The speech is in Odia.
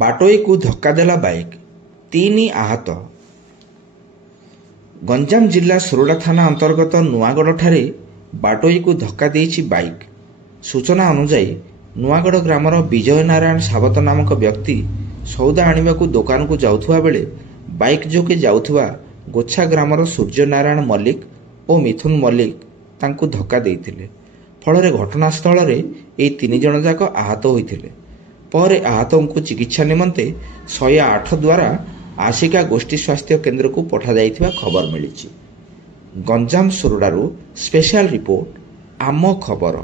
ବାଟୋଇକୁ ଧକ୍କା ଦେଲା ବାଇକ୍, 3 ଆହତ। ଗଞ୍ଜାମ ଜିଲ୍ଲା ସୁରଡା ଥାନା ଅନ୍ତର୍ଗତ ନୂଆଗଡ଼ଠାରେ ବାଟୋଇକୁ ଧକ୍କା ଦେଇଛି ବାଇକ୍। ସୂଚନା ଅନୁଯାୟୀ ନୂଆଗଡ଼ ଗ୍ରାମର ବିଜୟ ନାରାୟଣ ସାବତ ନାମକ ବ୍ୟକ୍ତି ସଉଦା ଆଣିବାକୁ ଦୋକାନକୁ ଯାଉଥିବା ବେଳେ ବାଇକ୍ ଯୋଗେ ଯାଉଥିବା ଗୋଛା ଗ୍ରାମର ସୂର୍ଯ୍ୟ ନାରାୟଣ ମଲ୍ଲିକ ଓ ମିଥୁନ ମଲ୍ଲିକ ତାଙ୍କୁ ଧକ୍କା ଦେଇଥିଲେ। ଫଳରେ ଘଟଣାସ୍ଥଳରେ ଏହି 3 ଜଣ ଯାକ ଆହତ ହୋଇଥିଲେ। ପରେ ଆହତଙ୍କୁ ଚିକିତ୍ସା ନିମନ୍ତେ 108 ଦ୍ୱାରା ଆଶିକା ଗୋଷ୍ଠୀ ସ୍ୱାସ୍ଥ୍ୟ କେନ୍ଦ୍ରକୁ ପଠାଯାଇଥିବା ଖବର ମିଳିଛି। ଗଞ୍ଜାମ ସୁରୁଡ଼ାରୁ ସ୍ପେଶାଲ ରିପୋର୍ଟ ଆମ ଖବର।